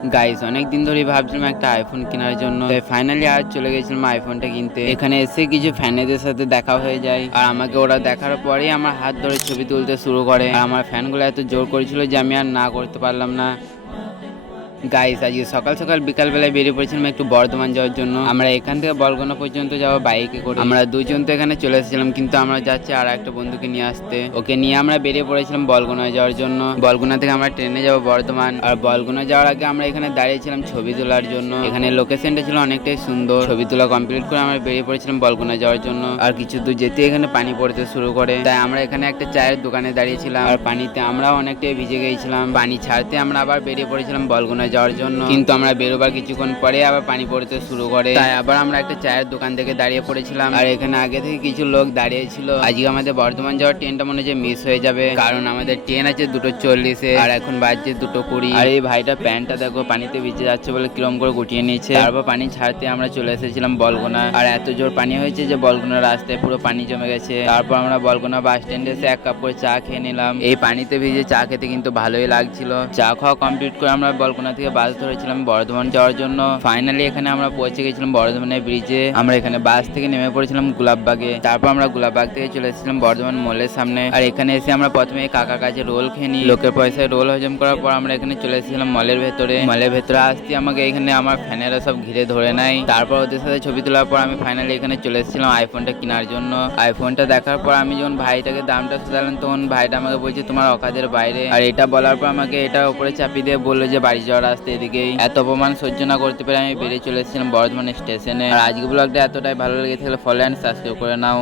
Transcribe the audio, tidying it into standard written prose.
Guys অনেক দিন ধরে ভাবছিলাম একটা আইফোন কেনার জন্য, তাই ফাইনালি আজ চলে গেছিলাম আইফোনটা কিনতে। এখানে এসে কিছু ফ্যানেদের সাথে দেখা হয়ে যায়, আর আমাকে ওরা দেখার পরেই আমার হাত ধরে ছবি তুলতে শুরু করে। আর আমার ফ্যানগুলো এত জোর করেছিল যে আমি আর না করতে পারলাম না। গাইস আজকে সকাল সকাল বিকাল বেলায় বেরিয়ে পড়েছিলাম একটু বর্ধমান যাওয়ার জন্য। আমরা এখান থেকে বলগোনা পর্যন্ত যাবো বাইকে করে। আমরা দুজন তো এখানে চলে এসেছিলাম, কিন্তু আমরা যাচ্ছি আর একটা বন্ধুকে নিয়ে আসতে। ওকে নিয়ে আমরা বেরিয়ে পড়েছিলাম বলগোনায় যাওয়ার জন্য। বলগোনা থেকে আমরা ট্রেনে যাবো বর্ধমান। আর বলগোনা যাওয়ার আগে আমরা এখানে দাঁড়িয়েছিলাম ছবি তোলার জন্য। এখানে লোকেশনটা ছিল অনেকটাই সুন্দর। ছবি তোলা কমপ্লিট করে আমরা বেরিয়ে পড়েছিলাম বলগোনা যাওয়ার জন্য। আর কিছু দূর যেতে এখানে পানি পড়তে শুরু করে, তাই আমরা এখানে একটা চায়ের দোকানে দাঁড়িয়েছিলাম। আর পানিতে আমরা অনেকটাই ভিজে গিয়েছিলাম। পানি ছাড়তে আমরা আবার বেরিয়ে পড়েছিলাম বলগোনা যাওয়ার জন্য, কিন্তু আমরা বেরোবার কিছুক্ষণ পরে আবার পানি পড়তে শুরু করে, তাই আবার আমরা একটা চায়ের দোকান থেকে দাঁড়িয়ে পড়েছিলাম। আর এখানে আগে থেকে কিছু লোক দাঁড়িয়ে ছিল। আজকে আমাদের বর্ধমান যাওয়ার ট্রেনটা মনে হচ্ছে মিস হয়ে যাবে, কারণ আমাদের ট্রেন আছে 2:40-এ আর এখন বাজছে 2:20। আর এই ভাইটা প্যান্টটা দেখো পানিতে ভিজে যাচ্ছে বলে কিরম করে গুটিয়ে নিয়েছে। তারপর পানি ছাড়তে আমরা চলে এসেছিলাম বলগোনা। আর এত জোর পানি হয়েছে যে বলগোনার রাস্তায় পুরো পানি জমে গেছে। তারপর আমরা বলগোনা বাস স্ট্যান্ডে এসে 1 কাপ করে চা খেয়ে নিলাম। এই পানিতে ভিজে চা খেতে কিন্তু ভালোই লাগছিল। চা খাওয়া কমপ্লিট করে আমরা বলগোনা থেকে বাস ধরেছিলাম বর্ধমান যাওয়ার জন্য। ফাইনালি এখানে আমরা পৌঁছে গেছিলাম বর্ধমানের ব্রিজে। আমরা এখানে বাস থেকে নেমে পড়েছিলাম গোলাপবাগে। তারপর আমরা গোলাপবাগ থেকে চলে এসেছিলাম বর্ধমান মলের সামনে। আর এখানে এসে আমরা প্রথমে কাকার কাছে রোল খেয়ে নিই। লোকের পয়সায় রোল হজম করার পর আমরা এখানে চলে এসেছিলাম মলের ভেতরে। মলের ভেতরে আসতে আমাকে এখানে আমার ফ্যানেরা সব ঘিরে ধরে নেয়। তারপর ওদের সাথে ছবি তোলার পর আমি ফাইনালি এখানে চলে এসেছিলাম আইফোনটা কেনার জন্য। আইফোনটা দেখার পর আমি যখন ভাইটাকে দামটা শুধালাম, তখন ভাইটা আমাকে বলছে তোমার অকাদের বাইরে। আর এটা বলার পর আমাকে এটা উপরে চাপিয়ে দিয়ে বললো যে বাড়ি যাওয়ার রাস্তা এদিকেই। এত অপমান সহ্য না করতে পেরে আমি বেরিয়ে চলে এসেছিলাম বর্ধমান স্টেশনে। আর আজকে ব্লগটা এতটাই ভালো লেগে থাকলে ফলো অ্যান্ড সাবস্ক্রাইব করে নাও।